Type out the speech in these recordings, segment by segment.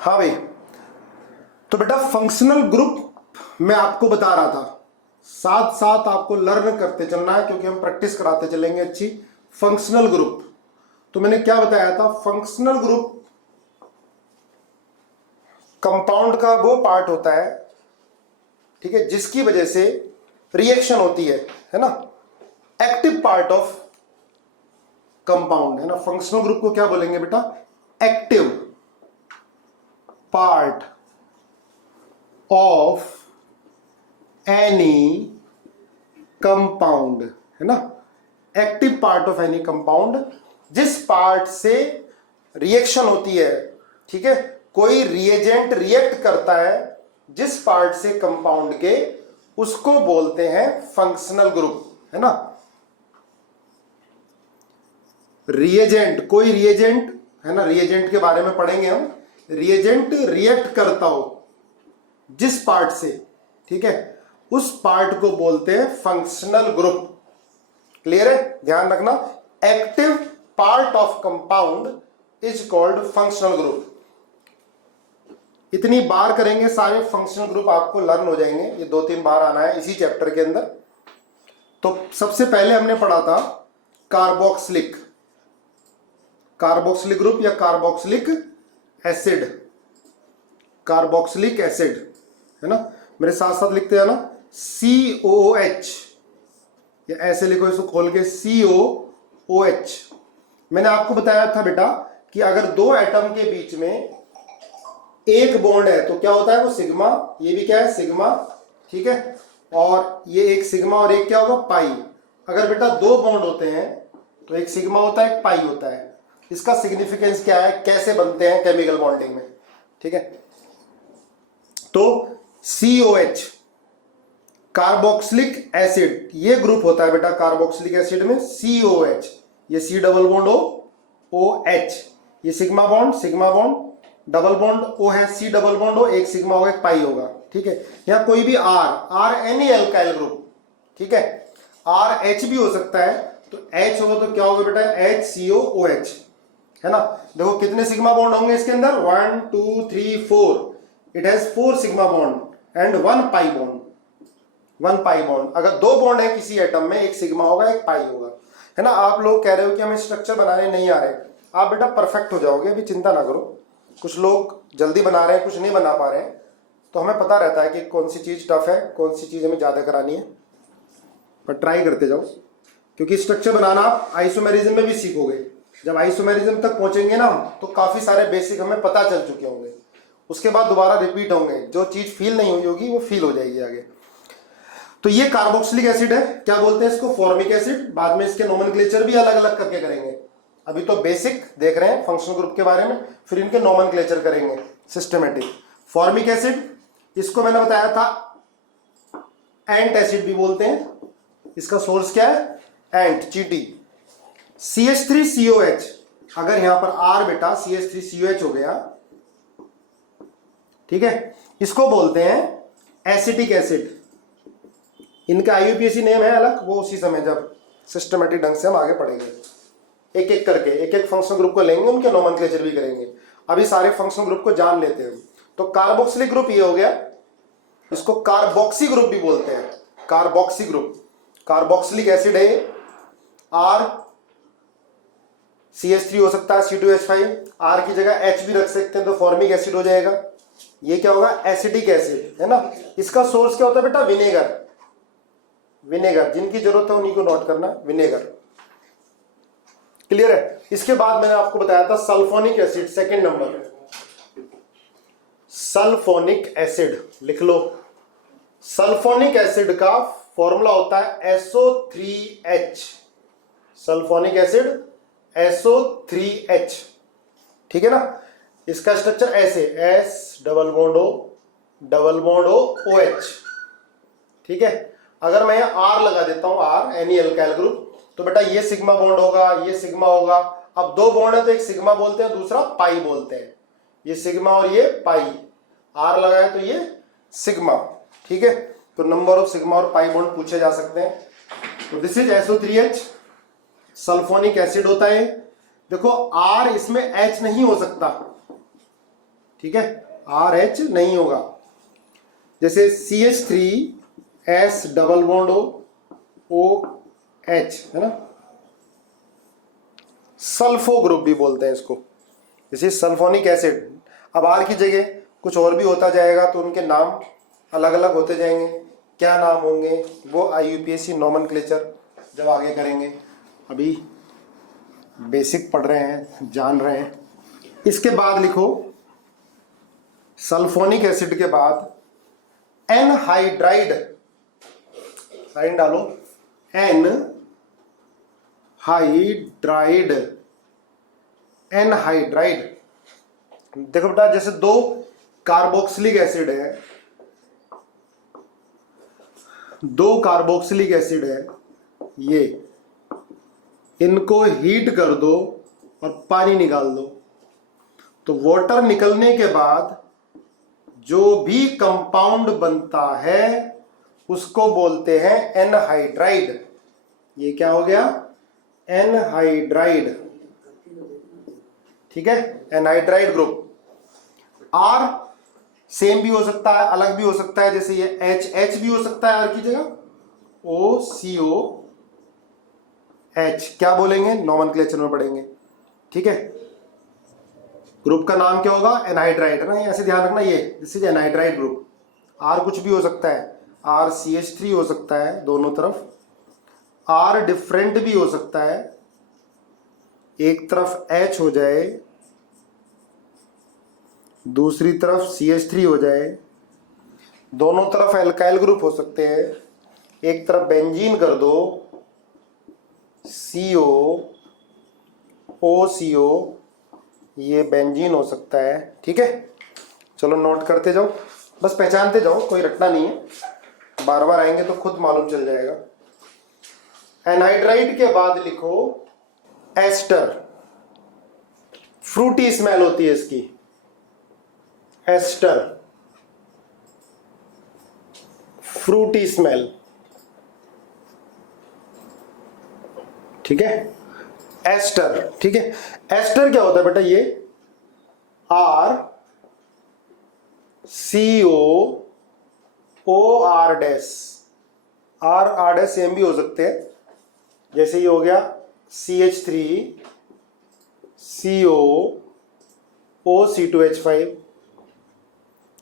हाँ भाई, तो बेटा फंक्शनल ग्रुप मैं आपको बता रहा था, साथ साथ आपको लर्न करते चलना है क्योंकि हम प्रैक्टिस कराते चलेंगे अच्छी। फंक्शनल ग्रुप तो मैंने क्या बताया था, फंक्शनल ग्रुप कंपाउंड का वो पार्ट होता है, ठीक है, जिसकी वजह से रिएक्शन होती है ना। एक्टिव पार्ट ऑफ कंपाउंड है ना। फंक्शनल ग्रुप को क्या बोलेंगे बेटा, active part of any compound है ना। Active part of any compound, जिस पार्ट से रिएक्शन होती है, ठीक है, कोई रिएजेंट रिएक्ट करता है जिस पार्ट से कंपाउंड के, उसको बोलते हैं फंक्शनल ग्रुप, है ना। रिएजेंट, कोई रिएजेंट है ना, रिएजेंट के बारे में पढ़ेंगे हम। रिएजेंट रिएक्ट करता हो जिस पार्ट से, ठीक है, उस पार्ट को बोलते हैं फंक्शनल ग्रुप। क्लियर है, ध्यान रखना। Active part of compound is called functional group. इतनी बार करेंगे सारे फंक्शनल ग्रुप, आपको लर्न हो जाएंगे। ये 2-3 बार आना है इसी चैप्टर के अंदर। तो सबसे पहले हमने पढ़ा था कार्बोक्सिलिक, कार्बोक्सिलिक ग्रुप या कार्बोक्सिलिक एसिड, कार्बोक्सिलिक एसिड है ना। मेरे साथ साथ लिखते हैं ना, COOH, या ऐसे लिखो इसको खोल के, COOH। मैंने आपको बताया था बेटा कि अगर दो एटम के बीच में एक बॉन्ड है तो क्या होता है, वो सिग्मा, ये भी क्या है, सिग्मा, ठीक है, और ये एक सिग्मा और एक क्या होगा, पाई। अगर बेटा दो बॉन्ड होते हैं तो एक सिग्मा होता है, एक पाई होता है। इसका सिग्निफिकेंस क्या है, कैसे बनते हैं केमिकल बॉन्डिंग में, ठीक है। तो COH कार्बोक्सिलिक एसिड, ये ग्रुप होता है बेटा कार्बोक्सिलिक एसिड में, COH, ये C डबल बॉन्ड OH, ये sigma bond, double bond O है, C डबल बॉन्ड O, एक सिग्मा होगा, एक पाई होगा, ठीक है। यहां कोई भी R एनी एल्काइल ग्रुप, ठीक है, RH भी हो सकता है, तो H होगा तो क्या होगा बेटा, HCOOH, है ना। देखो कितने सिग्मा बॉन्ड होंगे इसके अंदर, 1 2 3 4, it has 4 sigma bond and 1 pi bond, 1 pi bond. अगर दो बॉन्ड है किसी एटम में, एक सिग्मा होगा, एक पाई होगा, है ना। आप लोग कह रहे हो कि हमें स्ट्रक्चर बनाने नहीं आ रहे, आप बेटा परफेक्ट हो जाओगे, अभी चिंता ना करो। कुछ लोग जल्दी बना रहे हैं, कुछ नहीं बना पा रहे हैं, तो हमें पता रहता है कि कौन सी चीज़ टफ है, कौन सी चीज़ हमें ज़्यादा करानी है, पर ट्राई करते जाओ, क्योंकि स्ट्रक्चर बनाना आप आइसोमेरिज्म में भी सीखोगे। जब आइसोमेरिज्म तक पहुंचेंगे ना तो काफ़ी सारे बेसिक हमें पता चल चुके होंगे, उसके बाद दोबारा रिपीट होंगे, जो चीज़ फील नहीं हुई होगी वो फील हो जाएगी आगे। तो ये कार्बोक्सिलिक एसिड है, क्या बोलते हैं इसको, फॉर्मिक एसिड। बाद में इसके नोमेनक्लेचर भी अलग अलग करके करेंगे, अभी तो बेसिक देख रहे हैं फंक्शनल ग्रुप के बारे में, फिर इनके नोमेनक्लेचर करेंगे सिस्टमेटिक। फॉर्मिक एसिड, इसको मैंने बताया था एंट एसिड भी बोलते हैं, इसका सोर्स क्या है, एंट, चींटी। CH3COH, अगर यहां पर R बेटा CH3COH हो गया, ठीक है, इसको बोलते हैं एसिटिक एसिड। इनका IUPAC नेम है अलग, वो उसी समय जब सिस्टमेटिक ढंग से हम आगे पढ़ेंगे, एक एक करके एक एक फंक्शनल ग्रुप को लेंगे, उनके नोमेनक्लेचर भी करेंगे। अभी सारे फंक्शनल ग्रुप को जान लेते हैं। तो कार्बोक्सिलिक ग्रुप ये हो गया, इसको कार्बोक्सी ग्रुप भी बोलते हैं, कार्बोक्सी ग्रुप। कार्बोक्सिलिक एसिड है, R CH3 हो सकता है, C2H5, R की जगह H भी रख सकते हैं तो फॉर्मिक एसिड हो जाएगा। ये क्या होगा, एसिटिक एसिड, है ना। इसका सोर्स क्या होता है बेटा, विनेगर, विनेगर, जिनकी जरूरत है उन्हीं को नोट करना, विनेगर। क्लियर है। इसके बाद मैंने आपको बताया था sulphonic acid, second number, sulphonic acid लिख लो। सल्फोनिक एसिड का फॉर्मूला होता है SO3H, सल्फोनिक एसिड SO3H, ठीक है ना। इसका स्ट्रक्चर ऐसे, S double bond O OH, ठीक है। अगर मैं यहां R लगा देता हूं, R एनी एल्काइल ग्रुप, तो बेटा ये सिग्मा बॉन्ड होगा, ये सिग्मा होगा। अब दो बॉन्ड है तो एक सिग्मा बोलते हैं, दूसरा पाई बोलते हैं। ये सिग्मा और ये पाई, R लगाया तो ये सिग्मा, ठीक है। तो नंबर ऑफ सिग्मा और पाई बॉन्ड पूछे जा सकते हैं। तो this is SO3H, sulphonic acid होता है। देखो R इसमें H नहीं हो सकता, ठीक है, RH नहीं होगा। जैसे CH3S डबल बॉन्ड OH है ना, सल्फो ग्रुप भी बोलते हैं इसको, जैसे सल्फोनिक एसिड। अब R की जगह कुछ और भी होता जाएगा तो उनके नाम अलग अलग होते जाएंगे। क्या नाम होंगे वो IUPAC नोमेनक्लेचर जब आगे करेंगे, अभी बेसिक पढ़ रहे हैं, जान रहे हैं। इसके बाद लिखो सल्फोनिक एसिड के बाद एनहाइड्राइड, साइन डालो, एनहाइड्राइड। एनहाइड्राइड देखो बेटा, जैसे दो कार्बोक्सिलिक एसिड है, दो कार्बोक्सिलिक एसिड है, ये इनको हीट कर दो और पानी निकाल दो, तो वाटर निकलने के बाद जो भी कंपाउंड बनता है उसको बोलते हैं एनहाइड्राइड। ये क्या हो गया, एनहाइड्राइड, ठीक है, एनहाइड्राइड ग्रुप। R सेम भी हो सकता है, अलग भी हो सकता है, जैसे ये H भी हो सकता है R की जगह, OCOH क्या बोलेंगे, नोमेनक्लेचर में पढ़ेंगे, ठीक है। ग्रुप का नाम क्या होगा, एनहाइड्राइड है ना, ऐसे ध्यान रखना, ये this is anhydride group. R कुछ भी हो सकता है, RCH3 हो सकता है दोनों तरफ, R डिफरेंट भी हो सकता है, एक तरफ H हो जाए दूसरी तरफ CH3 हो जाए, दोनों तरफ एल्काइल ग्रुप हो सकते हैं, एक तरफ बेंजीन कर दो CO OCO, ये बेंजीन हो सकता है, ठीक है। चलो नोट करते जाओ, बस पहचानते जाओ, कोई रटना नहीं है, बार बार आएंगे तो खुद मालूम चल जाएगा। एनहाइड्राइड के बाद लिखो एस्टर, फ्रूटी स्मेल होती है इसकी, एस्टर, फ्रूटी स्मेल, ठीक है, एस्टर, ठीक है। एस्टर क्या होता है बेटा, ये RCOOR dash, R dash same भी हो सकते हैं, जैसे ये हो गया CH3COOC2H5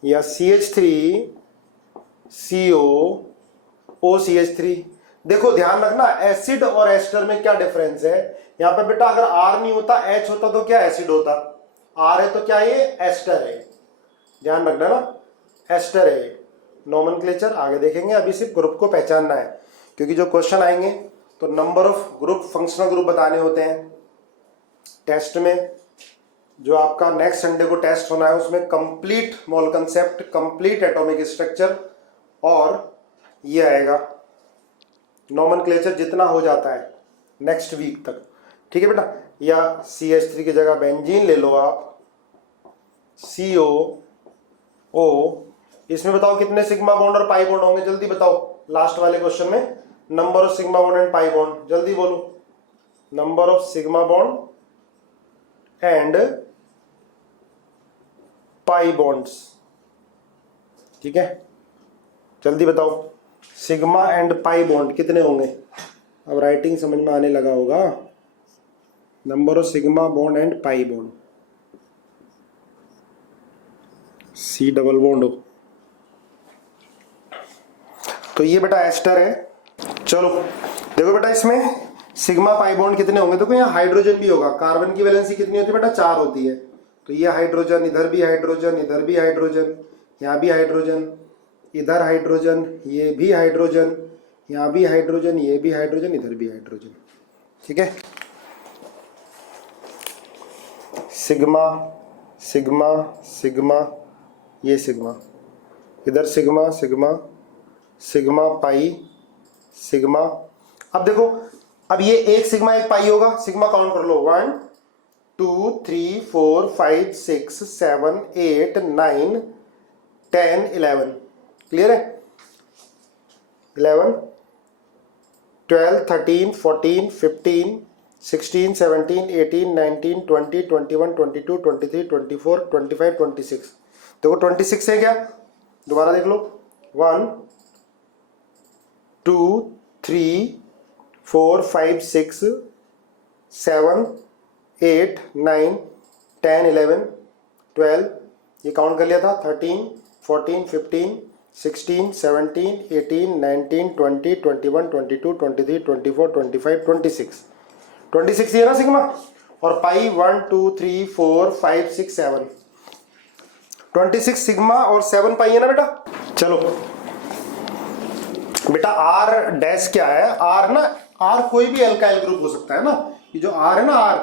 या CH3COOCH3। देखो ध्यान रखना, एसिड और एस्टर में क्या डिफरेंस है। यहां पे बेटा अगर R नहीं होता, H होता तो क्या एसिड होता, R है तो क्या ये एस्टर है, ध्यान रखना ना, एस्टर है। नोमेनक्लेचर आगे देखेंगे, अभी सिर्फ ग्रुप को पहचानना है, क्योंकि जो क्वेश्चन आएंगे तो number of group, functional group बताने होते हैं टेस्ट में। जो आपका नेक्स्ट संडे को टेस्ट होना है उसमें कंप्लीट मोल कंसेप्ट, कंप्लीट एटॉमिक स्ट्रक्चर, और ये आएगा नोमेनक्लेचर जितना हो जाता है नेक्स्ट वीक तक, ठीक है बेटा। या CH3 की जगह बेंजीन ले लो आप, COO, इसमें बताओ कितने सिग्मा बॉन्ड और पाई बॉन्ड होंगे, जल्दी बताओ, लास्ट वाले क्वेश्चन में number of sigma bond and pi bond, जल्दी बोलो, number of sigma bond and pi bonds, ठीक है, जल्दी बताओ, सिग्मा एंड पाई बॉन्ड कितने होंगे। अब राइटिंग समझ में आने लगा होगा, number of sigma bond and pi bond, C double bond हो, तो ये बेटा एस्टर है। चलो देखो बेटा, इसमें सिग्मा पाई बॉन्ड कितने होंगे, देखो यहाँ हाइड्रोजन भी होगा, कार्बन की वैलेंसी कितनी होती है बेटा, 4 होती है, तो ये हाइड्रोजन, इधर भी हाइड्रोजन, इधर भी हाइड्रोजन, यहाँ भी हाइड्रोजन, इधर हाइड्रोजन, ये भी हाइड्रोजन, यहाँ भी हाइड्रोजन, ये भी हाइड्रोजन, इधर भी हाइड्रोजन, ठीक है। सिग्मा सिग्मा सिग्मा, ये सिग्मा, इधर sigma sigma sigma pi sigma. अब देखो, अब ये एक सिग्मा एक पाई होगा, सिग्मा काउंट कर लो, 1 2 3 4 5 6 7 8 9 10 11, क्लियर है, 11 12 13 14 15 16, 17, 18, 19, 20, 21, 22, 23, 24, 25, 26। देखो 26 है क्या, दोबारा देख लो। 1 2 3 4 5 6 7 8 9 10 11 12, ये काउंट कर लिया था। 13 14 15 16 17 18 19 20 21 22 23 24 25 26। 26 ये ना सिग्मा, और पाई 1 2 3 4 5 6 7। 26 सिग्मा और 7 पाई है ना बेटा। चलो बेटा आर डैश क्या है, आर ना, आर कोई भी एल्काइल ग्रुप हो सकता है ना। ये जो आर है ना, आर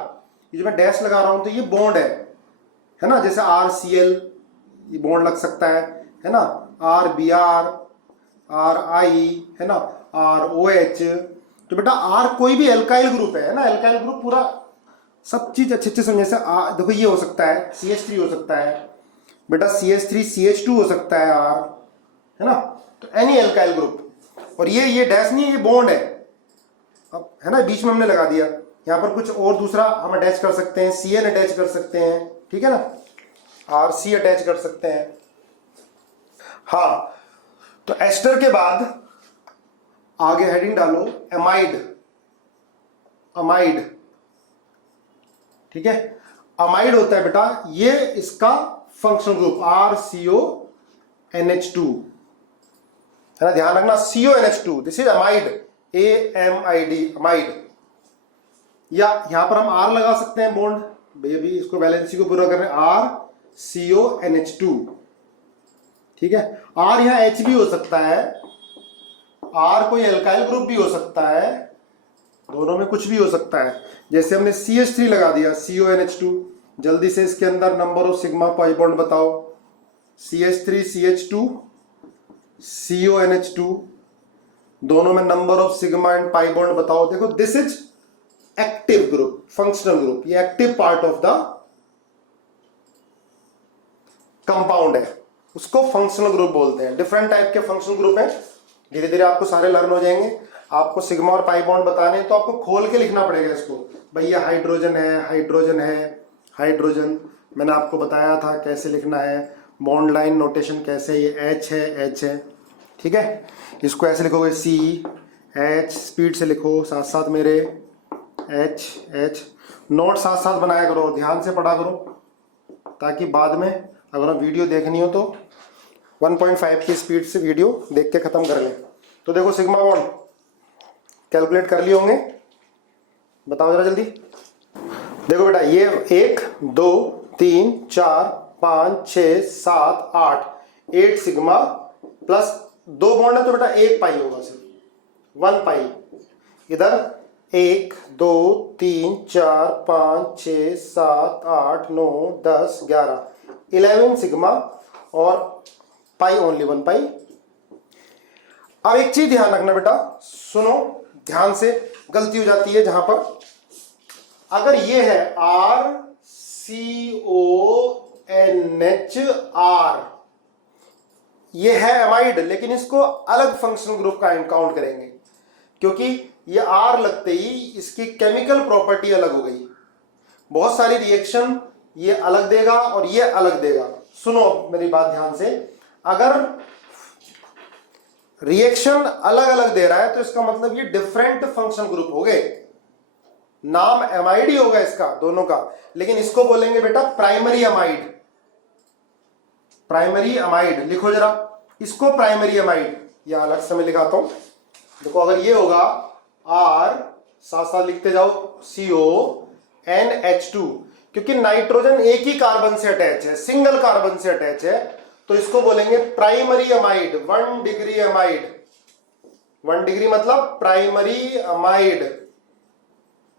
ये जो मैं डैश लगा रहा हूं तो ये बॉन्ड है ना। जैसे आर सी एल ये बॉन्ड लग सकता है ना। R B R, R I है ना, आर ओ एच। तो बेटा आर कोई भी एल्काइल ग्रुप है ना, एल्काइल ग्रुप पूरा सब चीज अच्छे अच्छे समझे। जैसे देखो ये हो सकता है CH3 हो सकता है बेटा, CH3 CH2 हो सकता है आर, है ना। तो एनी एल्काइल ग्रुप, और ये डैश नहीं है, ये बॉन्ड है अब, है ना, बीच में हमने लगा दिया। यहाँ पर कुछ और दूसरा हम अटैच कर सकते हैं, CN अटैच कर सकते हैं, ठीक है ना, RC अटैच कर सकते हैं। हाँ, तो एस्टर के बाद आगे हेडिंग डालो एमाइड, अमाइड, ठीक है। अमाइड होता है बेटा, ये इसका फंक्शनल ग्रुप RCONH2 है ना, ध्यान रखना CONH2, this is amide, AMID, amide. या यहां पर हम R लगा सकते हैं बॉन्ड, भैया भी इसको वैलेंसी को पूरा कर रहे हैं, RCONH2, ठीक है। R यहां H भी हो सकता है, R कोई एल्काइल ग्रुप भी हो सकता है, दोनों में कुछ भी हो सकता है। जैसे हमने CH3 लगा दिया, CONH2, जल्दी से इसके अंदर number of sigma pi bond बताओ। CH3 CH2 CONH2, दोनों में number of sigma and pi bond बताओ। देखो this is active group, functional group, ये active part of the compound है, उसको फंक्शनल ग्रुप बोलते हैं। डिफरेंट टाइप के फंक्शनल ग्रुप हैं, धीरे धीरे आपको सारे लर्न हो जाएंगे। आपको सिग्मा और पाई बॉन्ड बताने हैं तो आपको खोल के लिखना पड़ेगा इसको। भैया हाइड्रोजन है, हाइड्रोजन है, हाइड्रोजन मैंने आपको बताया था कैसे लिखना है, बॉन्ड लाइन नोटेशन कैसे, ये H है, H है, ठीक है। इसको ऐसे लिखोगे CH, स्पीड से लिखो साथ साथ मेरे, H। नोट साथ साथ बनाया करो, ध्यान से पढ़ा करो, ताकि बाद में अगर हम वीडियो देखनी हो तो 1.5 की स्पीड से वीडियो देख के खत्म कर लें। तो देखो सिग्मा बॉन्ड कैलकुलेट कर लिए होंगे, बताओ जरा जल्दी। देखो बेटा ये 1 2 3 4 5 6 7 8 8 सिग्मा प्लस 2 बॉन्ड है तो बेटा 1 पाई होगा, सिर्फ 1 पाई। इधर 1 2 3 4 5 6 7 8 9 10 11 सिग्मा और पाई ओनली 1 पाई। अब एक चीज ध्यान रखना बेटा, सुनो ध्यान से, गलती हो जाती है जहां पर, अगर ये है RCONH, ये है एमाइड, लेकिन इसको अलग फंक्शनल ग्रुप का काउंट करेंगे, क्योंकि ये R लगते ही इसकी केमिकल प्रॉपर्टी अलग हो गई। बहुत सारी रिएक्शन ये अलग देगा और ये अलग देगा। सुनो मेरी बात ध्यान से, अगर रिएक्शन अलग अलग दे रहा है तो इसका मतलब ये डिफरेंट फंक्शनल ग्रुप हो गए, नाम एमाइड होगा इसका दोनों का, लेकिन इसको बोलेंगे बेटा प्राइमरी अमाइड। प्राइमरी अमाइड लिखो जरा, इसको प्राइमरी अमाइड, या अलग से मैं लिखाता हूं। देखो अगर ये होगा R, साथ साथ लिखते जाओ CONH2, क्योंकि नाइट्रोजन एक ही कार्बन से अटैच है, सिंगल कार्बन से अटैच है, तो इसको बोलेंगे primary amide, 1 degree amide. 1 degree मतलब प्राइमरी अमाइड,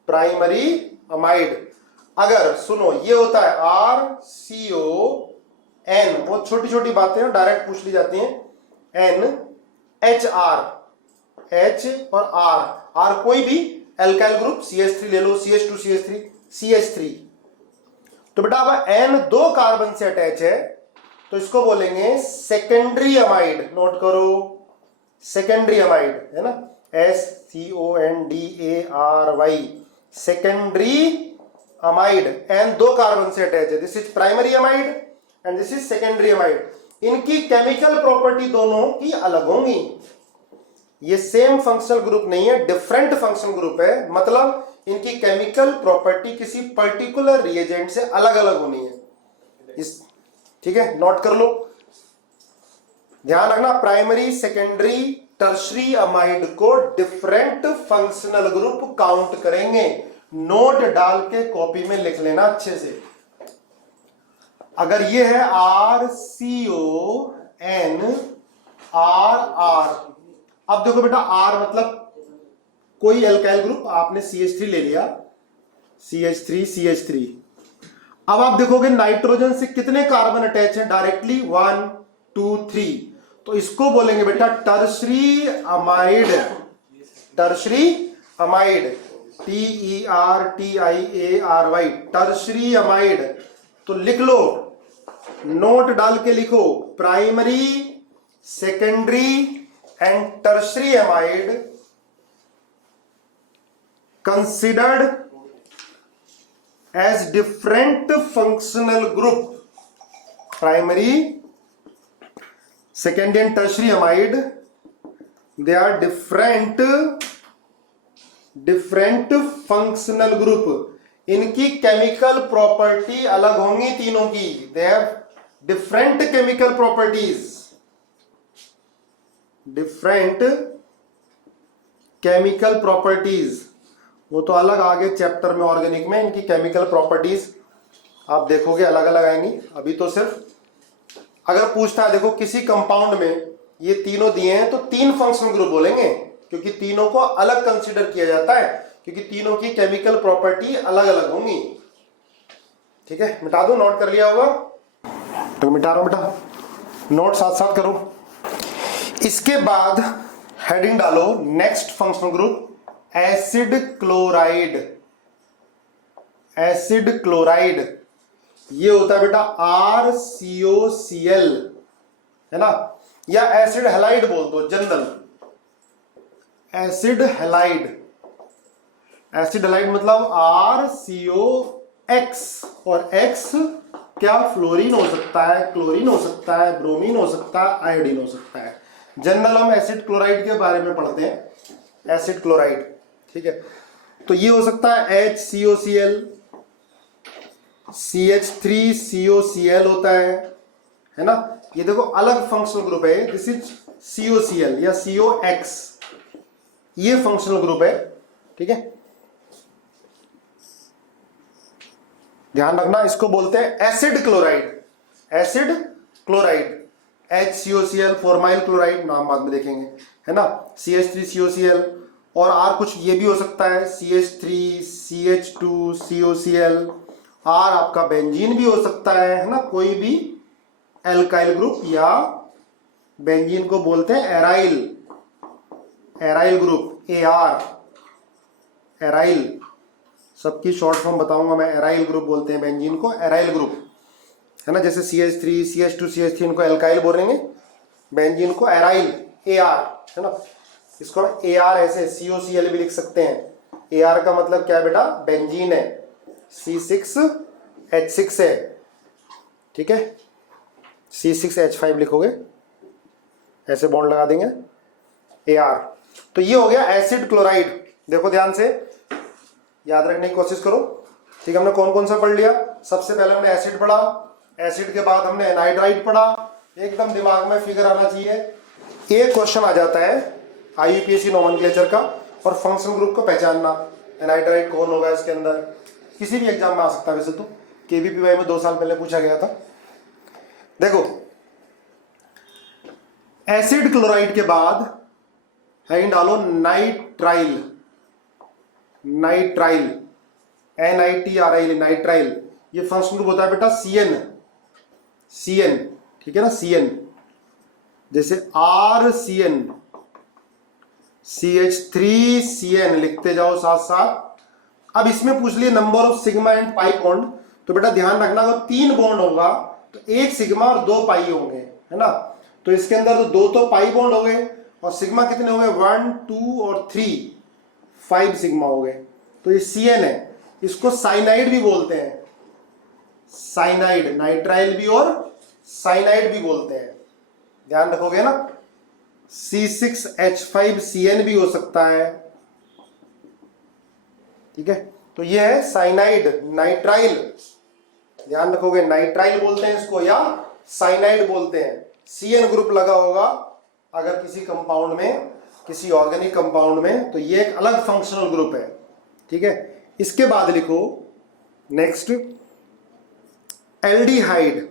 प्राइमरी अमाइड। अगर सुनो ये होता है RCON, बहुत छोटी छोटी बातें हैं डायरेक्ट पूछ ली जाती हैं, NHR, H और R कोई भी एल्काइल ग्रुप, CH3 ले लो, CH2 CH3 CH3, तो बेटा अब N 2 कार्बन से अटैच है तो इसको बोलेंगे सेकेंडरी अमाइड। नोट करो सेकेंडरी अमाइड, है ना, SCONDARY, secondary amide and 2 carbon से अटैच है। This is primary amide and this is secondary amide. इनकी केमिकल प्रॉपर्टी दोनों की अलग होंगी। ये सेम फंक्शनल ग्रुप नहीं है, डिफरेंट फंक्शनल ग्रुप है, मतलब इनकी केमिकल प्रॉपर्टी किसी पर्टिकुलर रिएजेंट से अलग अलग होनी है। इस ठीक है, नोट कर लो, ध्यान रखना। प्राइमरी, सेकेंडरी, टर्शरी अमाइड को डिफरेंट फंक्शनल ग्रुप काउंट करेंगे। नोट डाल के कॉपी में लिख लेना अच्छे से। अगर ये है RCONRR, अब देखो बेटा R मतलब कोई एल्काइल ग्रुप, आपने CH3 ले लिया, CH3 अब आप देखोगे नाइट्रोजन से कितने कार्बन अटैच है डायरेक्टली, 1 2 3, तो इसको बोलेंगे बेटा tertiary amide. Tertiary amide, TERTIARY, tertiary amide. तो लिख लो, नोट डाल के लिखो, primary, secondary and tertiary amide considered as different functional group. Primary, secondary and tertiary amide, they are different functional group. इनकी केमिकल प्रॉपर्टी अलग होंगी तीनों की। they have different chemical properties, different chemical properties। वो तो अलग आगे चैप्टर में ऑर्गेनिक में इनकी केमिकल प्रॉपर्टीज आप देखोगे अलग अलग आएंगी। अभी तो सिर्फ अगर पूछता है, देखो किसी कंपाउंड में ये तीनों दिए हैं तो 3 फंक्शनल ग्रुप बोलेंगे, क्योंकि तीनों को अलग कंसीडर किया जाता है, क्योंकि तीनों की केमिकल प्रॉपर्टी अलग अलग होंगी। ठीक है, मिटा दो, नोट कर लिया होगा तो मिटा रहा हूं बेटा, नोट साथ साथ करो। इसके बाद हेडिंग डालो, next functional group acid chloride. Acid chloride ये होता है बेटा RCOCl, है ना, या एसिड हैलाइड बोल दो general. Acid halide, acid halide मतलब RCOX, और X क्या फ्लोरीन हो सकता है, क्लोरीन हो सकता है, ब्रोमीन हो सकता है, आयोडीन हो सकता है। जनरल हम एसिड क्लोराइड के बारे में पढ़ते हैं, एसिड क्लोराइड। ठीक है, तो ये हो सकता है HCOCl, CH3COCl होता है ना। ये देखो अलग फंक्शनल ग्रुप है, दिस इज COCl या COX, ये फंक्शनल ग्रुप है। ठीक है, ध्यान रखना, इसको बोलते हैं acid chloride. Acid chloride, HCOCl, formyl chloride, नाम बाद में देखेंगे, है ना। CH3COCl और R कुछ ये भी हो सकता है, CH3 CH2 COCl। R आपका बेंजीन भी हो सकता है ना, कोई भी एल्काइल ग्रुप, या बेंजीन को बोलते हैं aryl, aryl group, AR, aryl, सबकी शॉर्ट फॉर्म बताऊंगा मैं। एराइल ग्रुप बोलते हैं बेंजीन को, एराइल ग्रुप, है ना। जैसे CH3 CH2 CH3 इनको एल्काइल बोलेंगे, बेंजीन को एराइल, AR, है ना। इसको AR ऐसे COCl भी लिख सकते हैं। AR का मतलब क्या है बेटा, बेंजीन है, C6H6 है। ठीक है, C6H5 लिखोगे, ऐसे बॉन्ड लगा देंगे, AR। तो ये हो गया एसिड क्लोराइड। देखो ध्यान से याद रखने की कोशिश करो। ठीक है, हमने कौन कौन सा पढ़ लिया। सबसे पहले हमने एसिड पढ़ा, एसिड के बाद हमने एनाइड्राइड पढ़ा। एकदम दिमाग में फिगर आना चाहिए, एक क्वेश्चन आ जाता है IUPAC नोमेनक्लेचर का, और फंक्शनल ग्रुप को पहचानना, एनाइड्राइड कौन होगा इसके अंदर, किसी भी एग्जाम में आ सकता है। वैसे तो KVPY में 2 साल पहले पूछा गया था। देखो एसिड क्लोराइड के बाद हेडिंग डालो नाइट्राइल। नाइट्राइल, NITRIL, नाइट्राइल, ये फंक्शनल ग्रुप होता है बेटा CN। ठीक है ना, CN, जैसे RCN, CH3CN लिखते जाओ साथ साथ। अब इसमें पूछ लिए number of sigma and pi bond, तो बेटा ध्यान रखना, अगर 3 बॉन्ड होगा तो 1 सिग्मा और 2 पाई होंगे, है ना। तो इसके अंदर तो 2 तो पाई बॉन्ड हो गए, और सिग्मा कितने हो गए, 1 2 और 3, 5 सिग्मा हो गए। तो ये CN है, इसको साइनाइड भी बोलते हैं, साइनाइड, नाइट्राइल भी और साइनाइड भी बोलते हैं, ध्यान रखोगे ना। C6H5CN भी हो सकता है, ठीक है। तो ये है साइनाइड, नाइट्राइल, ध्यान रखोगे, नाइट्राइल बोलते हैं इसको या साइनाइड बोलते हैं। CN ग्रुप लगा होगा अगर किसी कंपाउंड में, किसी ऑर्गेनिक कंपाउंड में, तो ये एक अलग फंक्शनल ग्रुप है, ठीक है। इसके बाद लिखो नेक्स्ट एल्डिहाइड,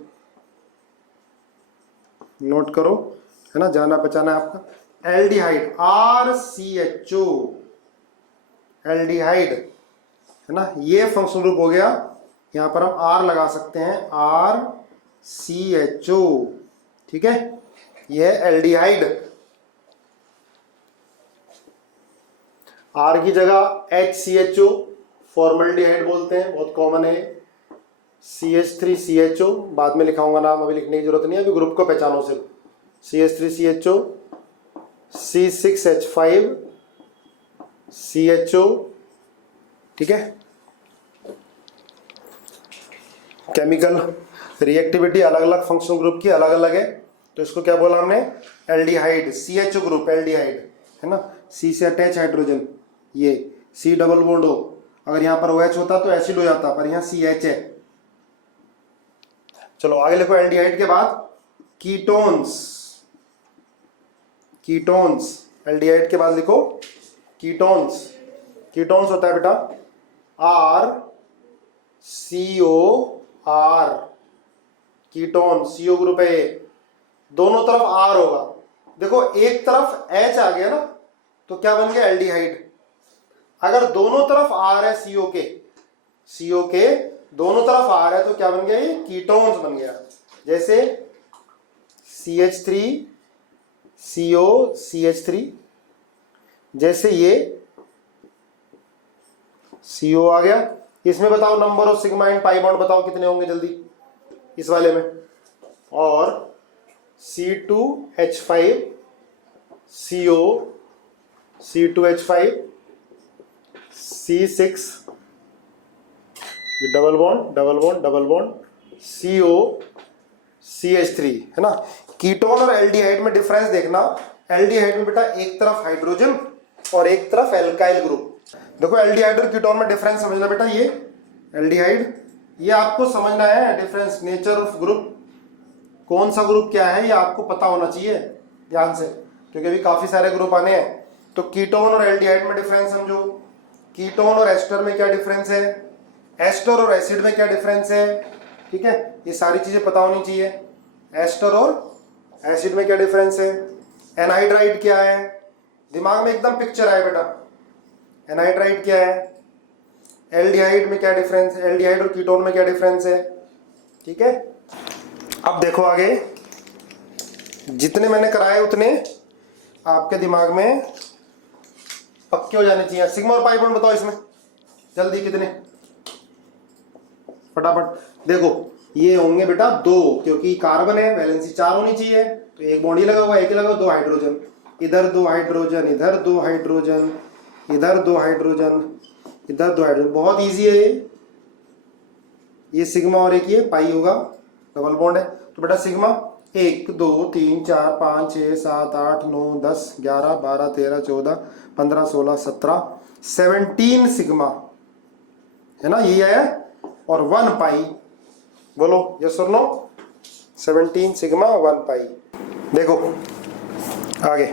नोट करो, है ना, जाना पहचाना है आपका। एल्डिहाइड, RCHO, एल्डिहाइड, है ना, ये फंक्शनल ग्रुप हो गया। यहां पर हम R लगा सकते हैं, RCHO, ठीक है, ये है एल्डिहाइड। R की जगह HCHO, फॉर्मल्डिहाइड बोलते हैं, बहुत कॉमन है। CH3CHO, बाद में लिखाऊंगा नाम, अभी लिखने की जरूरत नहीं है, अभी ग्रुप को पहचानो सिर्फ। CH3CHO, C6H5CHO, ठीक है। केमिकल रिएक्टिविटी अलग अलग फंक्शनल ग्रुप की अलग अलग है, तो इसको क्या बोला हमने, एल्डिहाइड। CHO ग्रुप एल्डिहाइड, है ना, C से अटैच हाइड्रोजन, ये C डबल बॉन्ड O, अगर यहाँ पर OH होता तो एसिड हो जाता, पर यहाँ CH है। चलो आगे लिखो, एल्डिहाइड के बाद कीटोन्स, कीटोन्स, एल्डिहाइड के बाद लिखो कीटोन्स। कीटोन्स होता है बेटा RCOR, कीटोन, CO ग्रुप है, दोनों तरफ R होगा। देखो एक तरफ H आ गया ना, तो क्या बन गया, एल्डिहाइड। अगर दोनों तरफ R है CO के दोनों तरफ R है, तो क्या बन गया, ये कीटोन्स बन गया। जैसे CH3COCH3, जैसे ये CO आ गया। इसमें बताओ number of sigma and pi bond बताओ कितने होंगे जल्दी इस वाले में। और C2H5CO, C2H5 C6, double bond double bond double bond, CO CH3, है ना। कीटोन और एल्डिहाइड में डिफरेंस देखना, एल्डिहाइड में बेटा एक तरफ हाइड्रोजन और एक तरफ एल्काइल ग्रुप। देखो एल्डिहाइड और कीटोन में डिफरेंस समझना बेटा, ये एल्डिहाइड, ये आपको समझना है डिफरेंस, नेचर ऑफ ग्रुप, कौन सा ग्रुप क्या है ये आपको पता होना चाहिए ध्यान से, क्योंकि अभी काफी सारे ग्रुप आने हैं। तो कीटोन और एल्डिहाइड में डिफरेंस समझो, कीटोन और एस्टर में क्या डिफरेंस है, एस्टर और एसिड में क्या डिफरेंस है, ठीक है, ये सारी चीजें पता होनी चाहिए। एस्टर और एसिड में क्या डिफरेंस है, एनहाइड्राइड क्या है, दिमाग में एकदम पिक्चर आए बेटा, एनहाइड्राइड क्या है, एल्डिहाइड में क्या डिफरेंस, एल्डिहाइड और कीटोन में क्या डिफरेंस है, ठीक है। अब देखो आगे, जितने मैंने कराए उतने आपके दिमाग में पक्के हो जाने चाहिए। सिग्मा और पाई बॉन्ड बताओ इसमें जल्दी कितने, फटाफट देखो। ये होंगे बेटा 2, क्योंकि कार्बन है, वैलेंसी 4 होनी चाहिए, तो एक बॉन्ड ही लगा हुआ, एक ही लगा, 2 हाइड्रोजन, इधर 2 हाइड्रोजन, इधर 2 हाइड्रोजन, इधर 2 हाइड्रोजन, इधर 2 हाइड्रोजन, बहुत इजी है ये सिग्मा और एक ये पाई होगा, डबल बॉन्ड है। तो बेटा सिग्मा 1 2 3 4 5 6 7 8 9 10 11 12 13 14 15 16 17 17 सिग्मा, है ना, यही है। और 1 पाई, बोलो यस और नो, 17 सिग्मा 1 पाई। देखो आगे,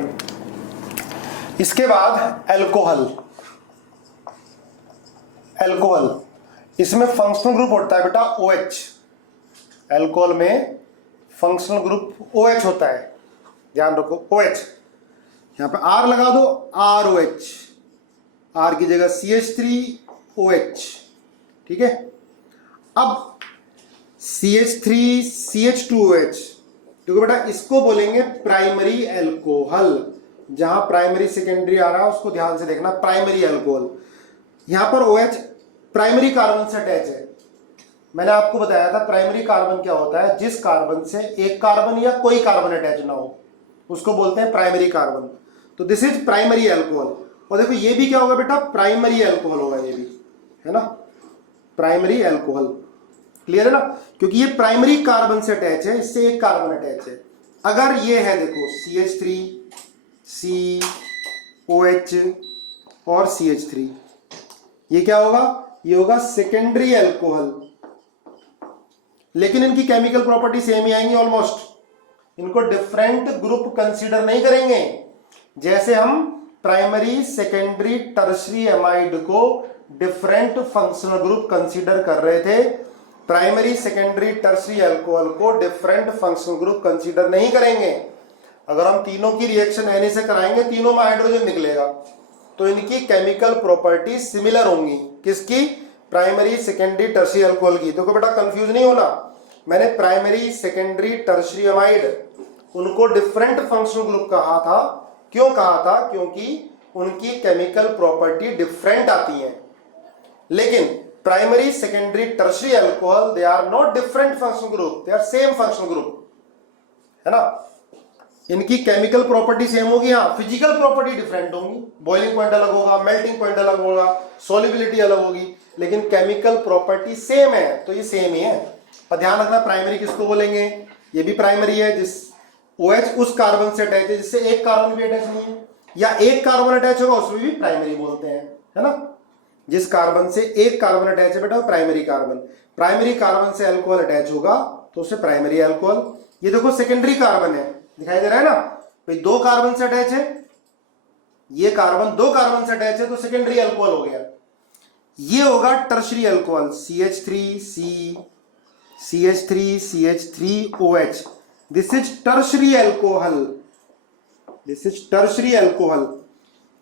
इसके बाद एल्कोहल, एल्कोहल, इसमें फंक्शनल ग्रुप होता है बेटा OH, एल्कोहल में फंक्शनल ग्रुप OH होता है, ध्यान रखो OH। यहां पे R लगा दो, ROH, R की जगह CH3OH, ठीक है। अब CH3CH2OH, देखो बेटा इसको बोलेंगे प्राइमरी एल्कोहल, जहां प्राइमरी सेकेंडरी आ रहा है उसको ध्यान से देखना, प्राइमरी एल्कोहल। यहां पर OH प्राइमरी कार्बन से अटैच है। मैंने आपको बताया था प्राइमरी कार्बन क्या होता है, जिस कार्बन से एक कार्बन या कोई कार्बन अटैच ना हो उसको बोलते हैं प्राइमरी कार्बन। तो दिस इज प्राइमरी एल्कोहल। और देखो ये भी क्या होगा बेटा, प्राइमरी एल्कोहल होगा ये भी, है ना, प्राइमरी अल्कोहल। क्लियर है ना, क्योंकि ये प्राइमरी कार्बन से अटैच है, इससे एक कार्बन अटैच है। अगर ये है देखो CH3 COH और CH3, ये क्या होगा, ये होगा सेकेंडरी अल्कोहल। लेकिन इनकी केमिकल प्रॉपर्टी सेम ही आएंगी ऑलमोस्ट, इनको डिफरेंट ग्रुप कंसीडर नहीं करेंगे। जैसे हम प्राइमरी सेकेंडरी टर्शरी एमाइड को डिफरेंट फंक्शनल ग्रुप कंसीडर कर रहे थे, प्राइमरी सेकेंडरी टर्शरी अल्कोहल को डिफरेंट फंक्शनल ग्रुप कंसीडर नहीं करेंगे। अगर हम तीनों की रिएक्शन Na से कराएंगे, तीनों में हाइड्रोजन निकलेगा, तो इनकी केमिकल प्रॉपर्टी सिमिलर होंगी। किसकी, प्राइमरी सेकेंडरी टर्शरी अल्कोहल की। तो बेटा कंफ्यूज नहीं होना, मैंने प्राइमरी सेकेंडरी टर्शरी अमाइड उनको डिफरेंट फंक्शनल ग्रुप कहा था। क्यों कहा था, क्योंकि उनकी केमिकल प्रॉपर्टी डिफरेंट आती है। लेकिन primary secondary tertiary alcohol they are not different functional group, they are same functional group, है ना। इनकी केमिकल प्रॉपर्टी सेम होगी, हाँ फिजिकल प्रॉपर्टी डिफरेंट होंगी, बॉइलिंग पॉइंट अलग होगा, मेल्टिंग पॉइंट अलग होगा, सॉल्युबिलिटी अलग होगी, लेकिन केमिकल प्रॉपर्टी सेम है, तो ये सेम ही है। पर ध्यान रखना, प्राइमरी किसको बोलेंगे, ये भी प्राइमरी है जिस OH उस कार्बन से अटैच है जिससे एक कार्बन भी अटैच नहीं है, या एक कार्बन अटैच होगा उसमें भी प्राइमरी बोलते हैं, है ना। जिस कार्बन से एक कार्बन अटैच है बेटा वो प्राइमरी कार्बन, प्राइमरी कार्बन से अल्कोहल अटैच होगा तो उसे प्राइमरी अल्कोहल। ये देखो सेकेंडरी कार्बन है, दिखाई दे रहा है ना भाई, दो कार्बन से अटैच है, ये कार्बन दो कार्बन से अटैच है तो सेकेंडरी अल्कोहल हो गया। ये होगा tertiary alcohol, CH3CH3OH, this is tertiary alcohol, this is tertiary alcohol,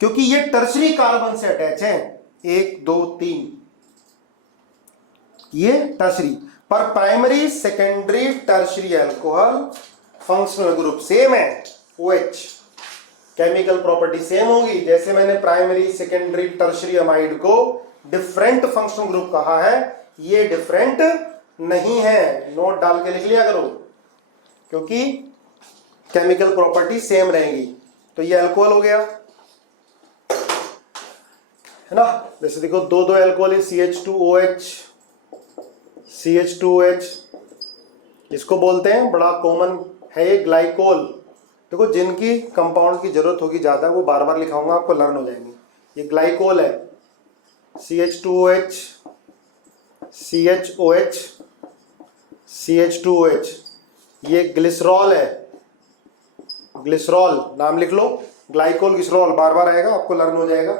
क्योंकि ये टर्शरी कार्बन से अटैच है, 1 2 3, ये टर्शरी। पर primary secondary tertiary alcohol functional group same है, OH, केमिकल प्रॉपर्टी सेम होगी। जैसे मैंने प्राइमरी सेकेंडरी टर्शरी अमाइड को डिफरेंट फंक्शनल ग्रुप कहा है, ये डिफरेंट नहीं है, नोट डाल के लिख लिया करो, क्योंकि केमिकल प्रॉपर्टी सेम रहेगी। तो ये अल्कोहल हो गया, है ना। जैसे देखो दो दो अल्कोहल है, CH2OH, इसको बोलते हैं, बड़ा कॉमन है ये ग्लाइकोल। देखो जिनकी कंपाउंड की जरूरत होगी ज्यादा, वो बार बार लिखाऊंगा, आपको लर्न हो जाएंगे। ये ग्लाइकोल है, CH2OH, CH2OH, ये ग्लिसरॉल है, ग्लिसरॉल नाम लिख लो, ग्लाइकोल ग्लिसरॉल बार बार आएगा, आपको लर्न हो जाएगा।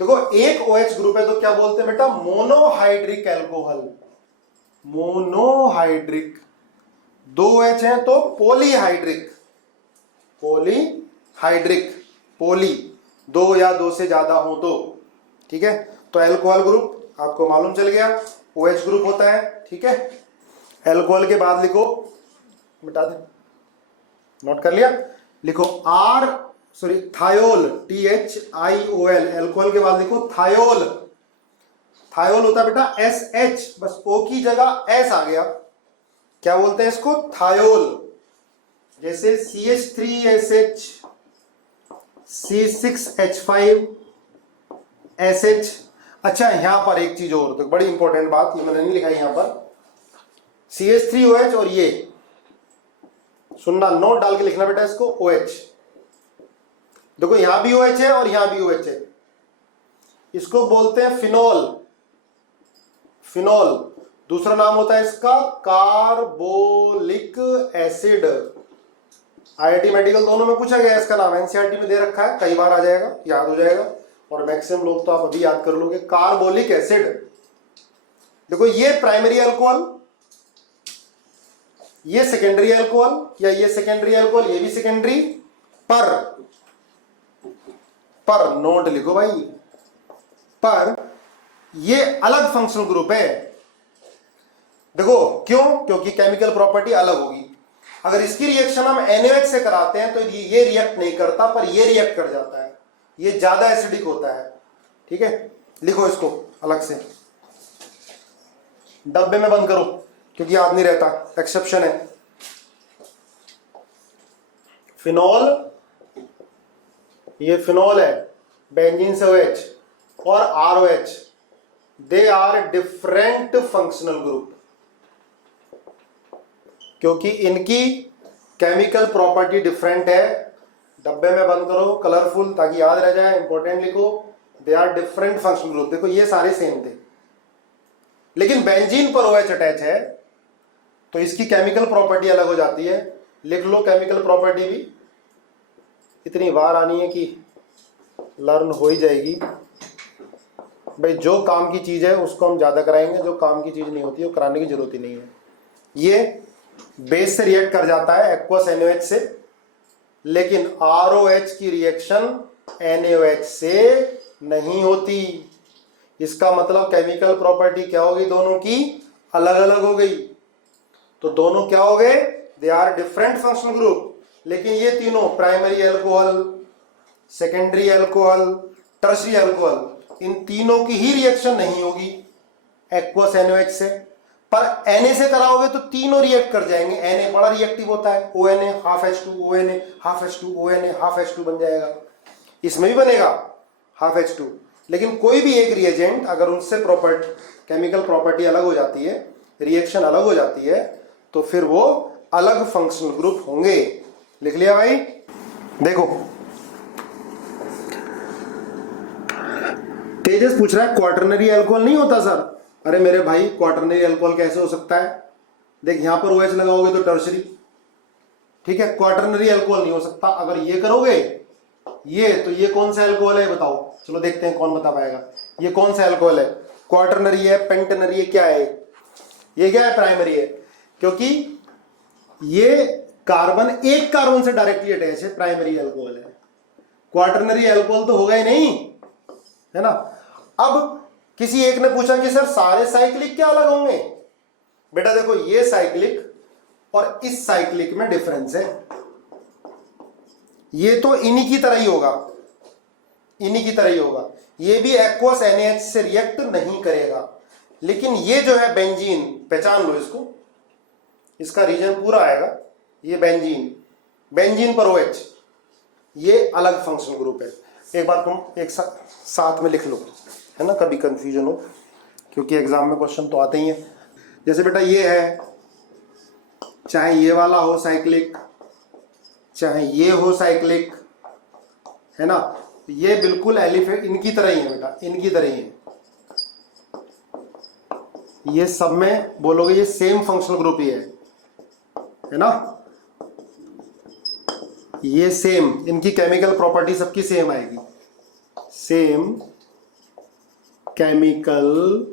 देखो एक OH ग्रुप है तो क्या बोलते हैं बेटा, मोनोहाइड्रिक अल्कोहल, मोनोहाइड्रिक। दो OH हैं तो पॉलीहाइड्रिक, पॉलीहाइड्रिक, पॉली दो या दो से ज्यादा हो तो, ठीक है। तो अल्कोहल ग्रुप आपको मालूम चल गया, OH ग्रुप होता है, ठीक है। अल्कोहल के बाद लिखो, मिटा दे, नोट कर लिया, लिखो थायोल, THIOL, अल्कोहल के बाद लिखो थायोल। थायोल होता है बेटा SH, बस O की जगह S आ गया, क्या बोलते हैं इसको, थायोल। जैसे CH3SH, C6H5SH। अच्छा यहां पर एक चीज और, तो बड़ी इंपॉर्टेंट बात, ये मैंने नहीं लिखा यहां पर, CH3OH और ये सुनना, नोट डाल के लिखना बेटा इसको, OH। देखो यहां भी OH है और यहां भी OH है, इसको बोलते हैं फिनोल, फिनोल। दूसरा नाम होता है इसका कार्बोलिक एसिड। IIT मेडिकल दोनों में पूछा गया इसका नाम, NCERT में दे रखा है, कई बार आ जाएगा, याद हो जाएगा, और मैक्सिमम लोग तो आप अभी याद कर लोगे, कार्बोलिक एसिड। देखो ये प्राइमरी अल्कोहल, ये सेकेंडरी अल्कोहल, या ये सेकेंडरी अल्कोहल, ये भी सेकेंडरी, पर नोट लिखो भाई, पर ये अलग फंक्शनल ग्रुप है। देखो क्यों, क्योंकि केमिकल प्रॉपर्टी अलग होगी। अगर इसकी रिएक्शन हम NaOH से कराते हैं तो ये रिएक्ट नहीं करता, पर ये रिएक्ट कर जाता है, ये ज्यादा एसिडिक होता है, ठीक है। लिखो इसको अलग से, डब्बे में बंद करो क्योंकि याद नहीं रहता, एक्सेप्शन है। फिनोल, ये फिनोल है, बेंजीन से OH, और ROH, they are different functional group, क्योंकि इनकी केमिकल प्रॉपर्टी डिफरेंट है। डब्बे में बंद करो कलरफुल ताकि याद रह जाए, इंपॉर्टेंट लिखो। They are different functional group. देखो ये सारे सेम थे, लेकिन बेंजीन पर OH अटैच है तो इसकी केमिकल प्रॉपर्टी अलग हो जाती है। लिख लो केमिकल प्रॉपर्टी भी, इतनी बार आनी है कि लर्न हो ही जाएगी। भाई जो काम की चीज है उसको हम ज्यादा कराएंगे, जो काम की चीज नहीं होती वो कराने की जरूरत ही नहीं है। ये बेस से रिएक्ट कर जाता है एक्वस NaOH से, लेकिन ROH की रिएक्शन NaOH से नहीं होती। इसका मतलब केमिकल प्रॉपर्टी क्या होगी, दोनों की अलग अलग हो गई। तो दोनों क्या हो गए, they are different functional group. लेकिन ये तीनों primary alcohol, secondary alcohol, tertiary alcohol, इन तीनों की ही रिएक्शन नहीं होगी एक्वस NaOH से। पर Na से कराओगे तो तीनों रिएक्ट कर जाएंगे। Na बड़ा रिएक्टिव होता है, ONA half H2 ONA half H2 ONA half H2 बन जाएगा। इसमें भी बनेगा हाफ H2, लेकिन कोई भी एक रिएजेंट अगर उनसे केमिकल प्रॉपर्टी अलग हो जाती है, रिएक्शन अलग हो जाती है, तो फिर वो अलग फंक्शनल ग्रुप होंगे। लिख लिया भाई। देखो तेजस पूछ रहा है क्वाटरनरी अल्कोहल नहीं होता सर। अरे मेरे भाई क्वाटरनरी अल्कोहल कैसे हो सकता है, देख यहां पर OH लगाओगे तो टर्शरी, ठीक है। क्वाटरनरी अल्कोहल नहीं हो सकता। अगर ये करोगे ये, तो ये कौन सा अल्कोहल है बताओ, चलो देखते हैं कौन बता पाएगा। ये कौन सा अल्कोहल है, क्वाटरनरी है, पेंटेनरी है, क्या है ये, क्या है, प्राइमरी है। क्योंकि ये कार्बन एक कार्बन से डायरेक्टली अटैच है, प्राइमरी अल्कोहल है। क्वाटरनरी अल्कोहल तो होगा ही नहीं, है ना। अब किसी एक ने पूछा कि सर सारे साइक्लिक क्या अलग होंगे। बेटा देखो ये साइक्लिक और इस साइक्लिक में डिफरेंस है। ये तो इन्हीं की तरह ही होगा, इन्हीं की तरह ही होगा। ये भी एक्वस NaH से रिएक्ट नहीं करेगा। लेकिन ये जो है बेंजीन, पहचान लो इसको, इसका रीजन पूरा आएगा। ये बेंजीन, बेंजीन पर OH, ये अलग फंक्शनल ग्रुप है। एक बार तुम एक साथ में लिख लो, है ना, कभी कंफ्यूजन हो, क्योंकि एग्जाम में क्वेश्चन तो आते ही हैं। जैसे बेटा ये है, चाहे ये वाला हो साइक्लिक, चाहे ये हो साइक्लिक, है ना, ये बिल्कुल एलिफेंट इनकी तरह ही है बेटा, इनकी तरह ही है। ये सब में बोलोगे ये सेम फंक्शनल ग्रुप ही है ना। ये सेम, इनकी केमिकल प्रॉपर्टी सबकी सेम आएगी, सेम केमिकल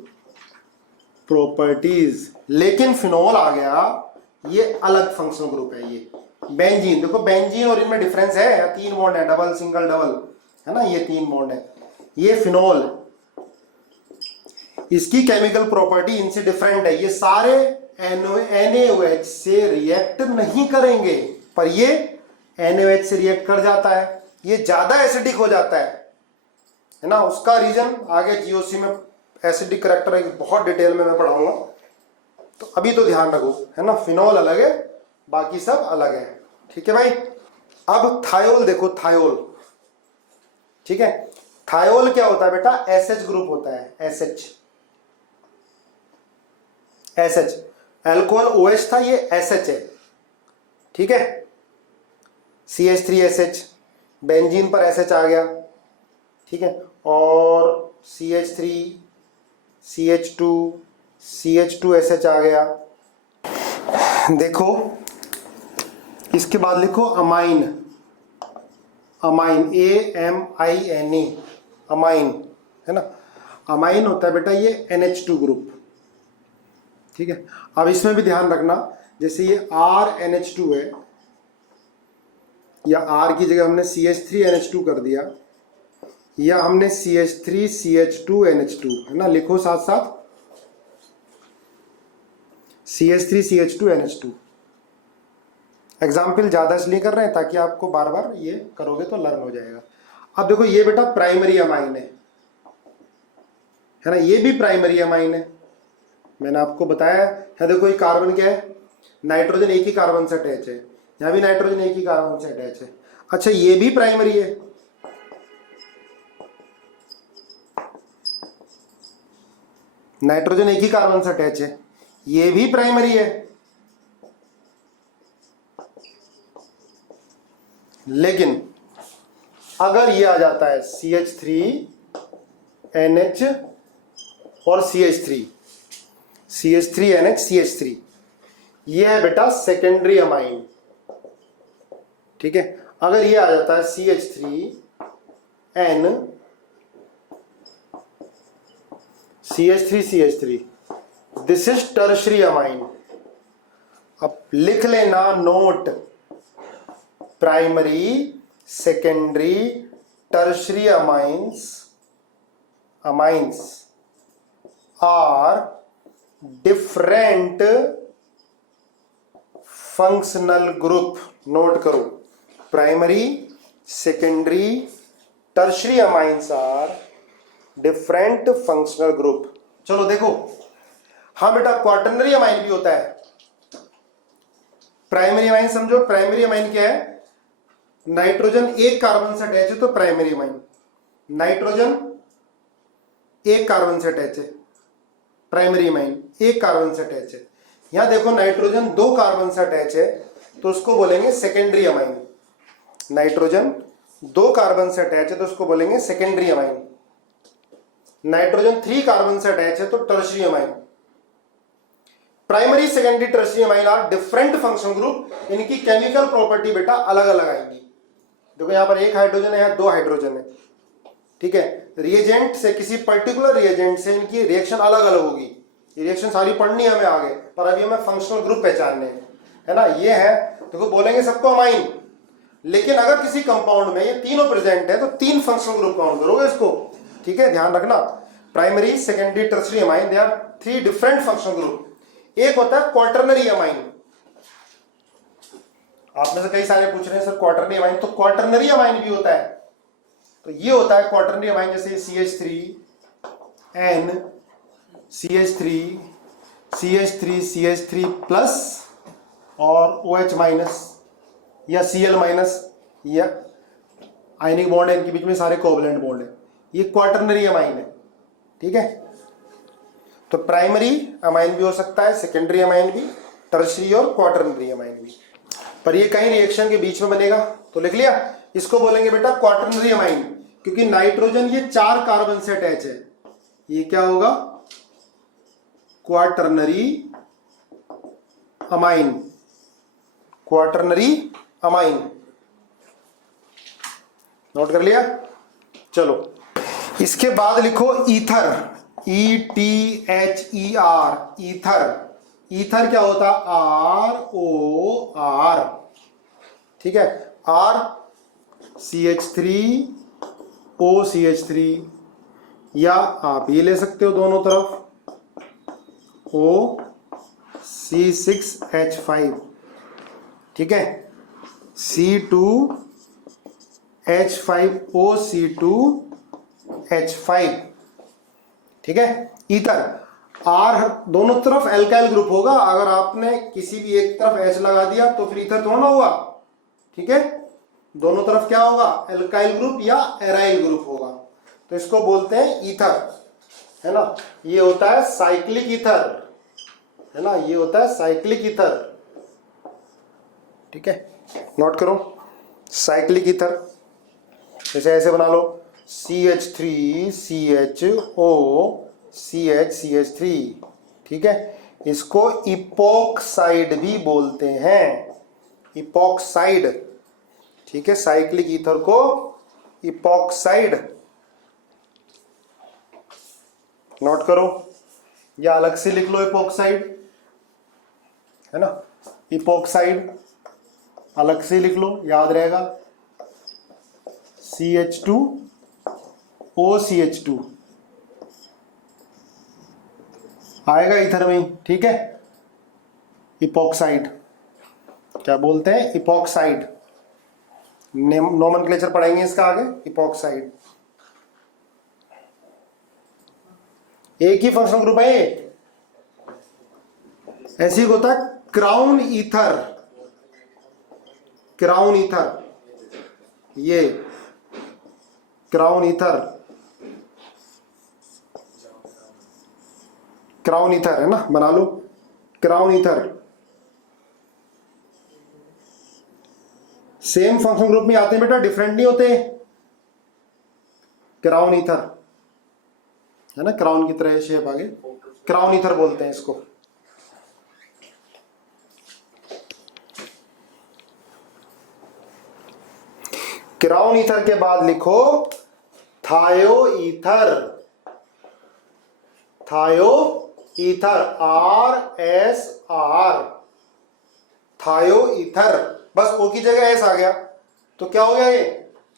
प्रॉपर्टीज। लेकिन फिनोल आ गया, ये अलग फंक्शनल ग्रुप है। ये बेंजीन, देखो बेंजीन और इनमें डिफरेंस है, 3 बॉन्ड है, डबल सिंगल डबल, है ना, ये 3 बॉन्ड है। ये फिनोल, इसकी केमिकल प्रॉपर्टी इनसे डिफरेंट है। ये सारे NaOH से रिएक्ट नहीं करेंगे, पर ये NaOH से रिएक्ट कर जाता है। ये ज्यादा एसिडिक हो जाता है ना। उसका रीजन आगे GOC में एसिडिक करैक्टर एक बहुत डिटेल में मैं पढ़ाऊंगा, तो अभी तो ध्यान रखो, है ना। फिनोल अलग है, बाकी सब अलग है, ठीक है भाई। अब थायोल देखो, थायोल, ठीक है। थायोल क्या होता है बेटा, SH ग्रुप होता है, SH। अल्कोहल OH था, ये SH है, ठीक है। CH3SH, बेंजीन पर SH आ गया, ठीक है। और CH3, CH2, CH2SH आ गया। देखो इसके बाद लिखो अमाइन, अमाइन AMINE, अमाइन, है ना। अमाइन होता है बेटा ये NH2 ग्रुप, ठीक है। अब इसमें भी ध्यान रखना, जैसे ये RNH2 है, या R की जगह हमने CH3NH2 कर दिया, या हमने CH3CH2NH2, है ना, लिखो साथ साथ CH3CH2NH2। एग्जाम्पल ज़्यादा इसलिए कर रहे हैं ताकि आपको बार बार ये करोगे तो लर्न हो जाएगा। अब देखो ये बेटा प्राइमरी अमाइन है ना, ये भी प्राइमरी अमाइन है, मैंने आपको बताया है। देखो ये कार्बन क्या है, नाइट्रोजन एक ही कार्बन से अटैच है, यहाँ भी नाइट्रोजन एक ही कार्बन से अटैच है। अच्छा ये भी प्राइमरी है, नाइट्रोजन एक ही कार्बन से अटैच है, ये भी प्राइमरी है। लेकिन अगर ये आ जाता है CH3NH और CH3NH, ये है बेटा सेकेंडरी अमाइन। ठीक है, अगर ये आ जाता है CH3, this is tertiary amine. अब लिख लेना note, primary, secondary, tertiary amines are different functional group. Note करो, primary, secondary, tertiary amines are different functional group. चलो देखो, हाँ बेटा क्वाटरनरी अमाइन भी होता है। प्राइमरी अमाइन समझो, प्राइमरी अमाइन क्या है? नाइट्रोजन एक कार्बन से अटैच है तो प्राइमरी अमाइन। नाइट्रोजन एक कार्बन से अटैच है, प्राइमरी अमाइन एक कार्बन से अटैच है। यहां देखो नाइट्रोजन दो कार्बन से अटैच है तो उसको बोलेंगे सेकेंडरी अमाइन। नाइट्रोजन दो कार्बन से अटैच है तो उसको बोलेंगे सेकेंडरी अमाइन। नाइट्रोजन 3 कार्बन से अटैच है तो tertiary amine. Primary, secondary, tertiary amine are different functional group. इनकी केमिकल प्रॉपर्टी बेटा अलग अलग आएंगी। देखो यहां पर एक हाइड्रोजन है, दो हाइड्रोजन है। ठीक है, रिएजेंट से, किसी पर्टिकुलर रिएजेंट से इनकी रिएक्शन अलग अलग होगी। ये रिएक्शन सारी पढ़नी है हमें आगे, पर अभी हमें फंक्शनल ग्रुप पहचानने हैं, है ना। ये है, देखो बोलेंगे सबको अमाइन, लेकिन अगर किसी कंपाउंड में ये तीनों प्रेजेंट है तो 3 फंक्शनल ग्रुप काउंट करोगे इसको। ठीक है, ध्यान रखना, primary, secondary, tertiary amine, they are 3 different functional group. एक होता है क्वाटरनरी अमाइन। आप में से कई सारे पूछ रहे हैं सर क्वाटरनरी अमाइन, तो क्वाटरनरी अमाइन भी होता है। तो ये होता है क्वाटरनरी अमाइन, जैसे CH3N, CH3 प्लस और OH माइनस या Cl माइनस, या आयनिक बॉन्ड है इनके बीच में, सारे कोवलेंट बॉन्ड है। ये क्वाटरनरी अमाइन है। ठीक है, तो प्राइमरी अमाइन भी हो सकता है, सेकेंडरी अमाइन भी, टर्शरी और क्वाटरनरी अमाइन भी, पर ये कहीं रिएक्शन के बीच में बनेगा। तो लिख लिया, इसको बोलेंगे बेटा क्वाटरनरी अमाइन, क्योंकि नाइट्रोजन ये 4 कार्बन से अटैच है। ये क्या होगा? Quaternary amine. Quaternary amine, note कर लिया। चलो इसके बाद लिखो ईथर, ETHER, ईथर। ईथर क्या होता? ROR। ठीक है, R CH3OCH3, या आप ये ले सकते हो दोनों तरफ OC6H5। ठीक है, C2H5OC2H5। ठीक है, ईथर। R दोनों तरफ एल्काइल ग्रुप होगा। अगर आपने किसी भी एक तरफ H लगा दिया तो फिर ईथर थोड़ा ना हुआ। ठीक है, दोनों तरफ क्या होगा? एल्काइल ग्रुप या एराइल ग्रुप होगा, तो इसको बोलते हैं ईथर, है ना। ये होता है साइक्लिक ईथर, है ना, ये होता है साइक्लिक ईथर। ठीक है, नोट करो, साइक्लिक ईथर। जैसे ऐसे बना लो, CH3CHO CH3। ठीक है, इसको इपोक्साइड भी बोलते हैं, इपोक्साइड। ठीक है, साइक्लिक ईथर को इपोक्साइड, नोट करो, या अलग से लिख लो इपोक्साइड, है ना। इपोक्साइड अलग से लिख लो, याद रहेगा। CH2OCH2 आएगा ईथर में ही। ठीक है, इपोक्साइड क्या बोलते हैं? इपोक्साइड। नोमेनक्लेचर पढ़ेंगे इसका आगे। इपोक्साइड एक ही फंक्शनल ग्रुप है ये। ऐसे ही होता है क्राउन ईथर। क्राउन ईथर, ये क्राउन ईथर क्राउन ईथर है ना, बना लो crown ether. Same function group में आते हैं बेटा, डिफरेंट नहीं होते। क्राउन ईथर है ना, क्राउन की तरह शेप आगे, क्राउन ईथर बोलते हैं इसको। क्राउन ईथर के बाद लिखो थायो ईथर। थायो ईथर, RSR, थायो ईथर। बस ओ की जगह एस आ गया तो क्या हो गया ये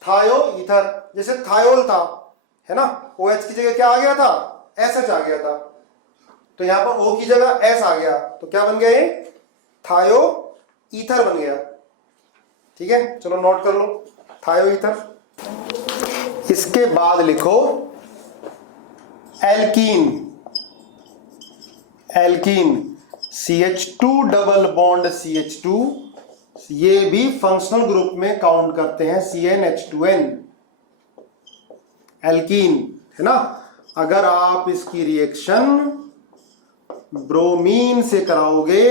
थायो ईथर। जैसे थायोल था है ना, OH की जगह क्या आ गया था, SH आ गया था, तो यहां पर O की जगह S आ गया तो क्या बन गया ये थायो ईथर बन गया। ठीक है, चलो नोट कर लो थायो ईथर। इसके बाद लिखो alkene. Alkene CH2 double bond CH2, ये भी फंक्शनल ग्रुप में काउंट करते हैं CnH2n। एल्कीन है ना, अगर आप इसकी रिएक्शन ब्रोमीन से कराओगे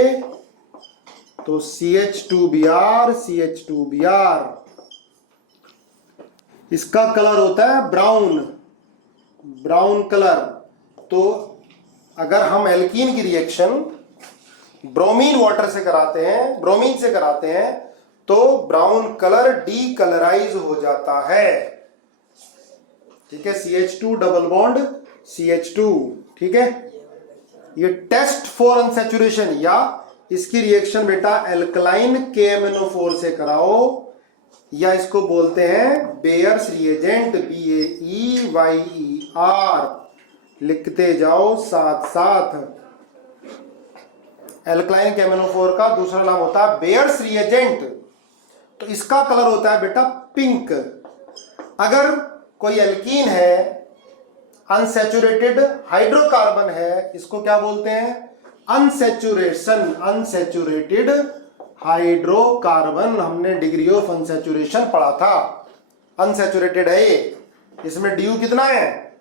तो CH2Br CH2Br, इसका कलर होता है ब्राउन, ब्राउन कलर। तो अगर हम एल्कीन की रिएक्शन ब्रोमीन वाटर से कराते हैं, ब्रोमीन से कराते हैं, तो ब्राउन कलर डीकलराइज हो जाता है। ठीक है, CH2 डबल बॉन्ड CH2। ठीक है, ये टेस्ट फॉर अनसैचुरेशन या इसकी रिएक्शन बेटा एल्कलाइन KMnO4 से कराओ, या इसको बोलते हैं बेयर्स रिएजेंट, BAEYER, लिखते जाओ साथ साथ। एल्कलाइन KMnO4 का दूसरा नाम होता है बेयर्स रिएजेंट। तो इसका कलर होता है बेटा पिंक। अगर कोई एल्कीन है, अनसैचुरेटेड हाइड्रोकार्बन है, इसको क्या बोलते हैं अनसैचुरेशन, अनसैचुरेटेड हाइड्रोकार्बन। हमने डिग्री ऑफ अनसैचुरेशन पढ़ा था, अनसैचुरेटेड है ये, इसमें DU कितना है,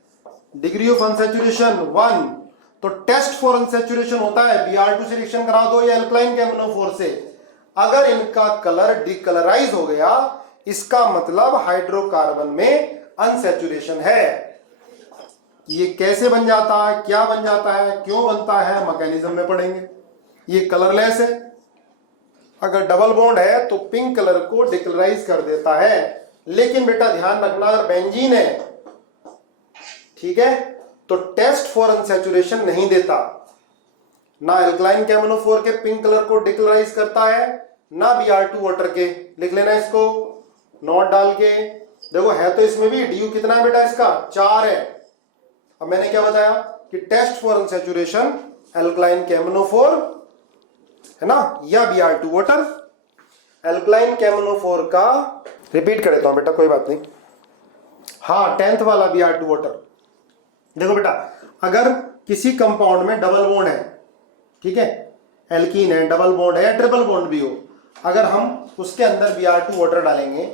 डिग्री ऑफ अनसैचुरेशन 1। तो टेस्ट फॉर अनसैचुरेशन होता है Br2 से रिएक्शन करा दो या एल्कलाइन KMnO4 से, अगर इनका कलर डिकलराइज हो गया इसका मतलब हाइड्रोकार्बन में अनसैचुरेशन है। ये कैसे बन जाता है, क्या बन जाता है, क्यों बनता है, मैकेनिज्म में पढ़ेंगे। ये कलरलेस है, अगर डबल बॉन्ड है तो पिंक कलर को डिकलराइज कर देता है। लेकिन बेटा ध्यान रखना, अगर बेंजीन है, ठीक है, तो टेस्ट फॉर अनसैचुरेशन नहीं देता, ना एल्कलाइन KMnO4 के पिंक कलर को डिकलराइज करता है, ना Br2 वाटर के। लिख लेना इसको नोट डाल के। देखो है तो इसमें भी DU कितना है बेटा, इसका 4 है। अब मैंने क्या बताया कि test for unsaturation alkaline KMnO4 है ना, या Br2 वाटर। एल्कलाइन KMnO4 का रिपीट कर देता हूं बेटा, कोई बात नहीं। हाँ, 10th वाला Br2 वाटर। देखो बेटा, अगर किसी कंपाउंड में डबल बॉन्ड है, ठीक है, एल्कीन है, डबल बॉन्ड है या ट्रिपल बॉन्ड भी हो, अगर हम उसके अंदर Br2 वाटर डालेंगे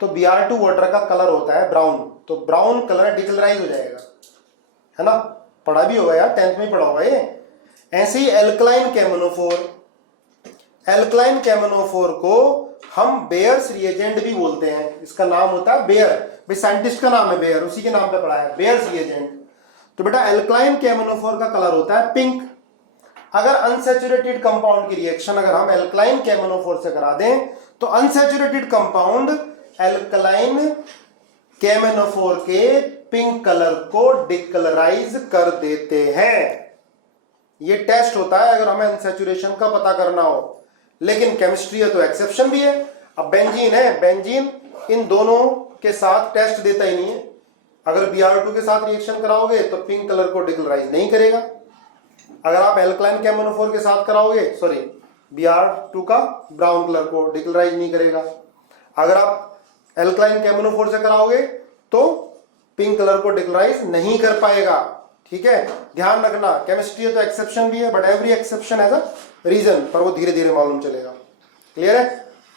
तो Br2 वाटर का कलर होता है ब्राउन, तो ब्राउन कलर डिकलराइज हो जाएगा, है ना, पढ़ा भी होगा यार, 10th में ही पढ़ा होगा ये। ऐसे ही एल्कलाइन KMnO4, एल्कलाइन KMnO4 को हम बेयर्स रिएजेंट भी बोलते हैं, इसका नाम होता है बेयर, भाई साइंटिस्ट का नाम है बेयर, उसी के नाम पे पढ़ा है बेयर्स रिएजेंट। तो बेटा एल्कलाइन KMnO4 का कलर होता है पिंक। अगर अनसैचुरेटेड कंपाउंड की रिएक्शन अगर हम एल्कलाइन KMnO4 से करा दें तो अनसैचुरेटेड कंपाउंड एल्कलाइन KMnO4 के पिंक कलर को डिकलराइज कर देते हैं। ये टेस्ट होता है अगर हमें अनसैचुरेशन का पता करना हो, लेकिन केमिस्ट्री है तो एक्सेप्शन भी है। अब बेंजीन है, बेंजीन इन दोनों के साथ टेस्ट देता ही नहीं है। अगर Br2 के साथ रिएक्शन कराओगे तो पिंक कलर को डिकलराइज नहीं करेगा, अगर आप एल्कलाइन KMnO4 के साथ कराओगे, सॉरी Br2 का ब्राउन कलर को डिकलराइज नहीं करेगा। अगर आप एल्कलाइन KMnO4 से कराओगे तो पिंक कलर को डिकलराइज नहीं कर पाएगा। ठीक है, ध्यान रखना, केमिस्ट्री है तो एक्सेप्शन भी है, but every exception has a reason, पर वो धीरे धीरे मालूम चलेगा। क्लियर है?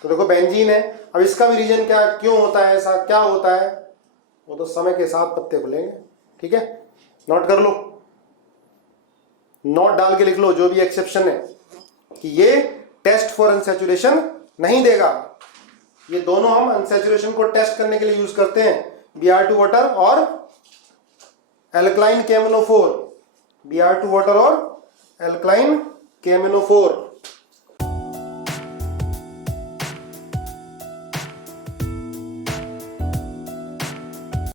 तो देखो बेंजीन है, अब इसका भी रीजन क्या, क्यों होता है ऐसा, क्या होता है, वो तो समय के साथ पत्ते खुलेंगे। ठीक है, नोट कर लो। नोट डाल के लिख लो जो भी एक्सेप्शन है कि ये टेस्ट फॉर अनसैचुरेशन नहीं देगा। ये दोनों हम अनसैचुरेशन को टेस्ट करने के लिए यूज करते हैं, Br2 वाटर और एल्कलाइन KMnO4, Br2 वाटर और एल्कलाइन KMnO4।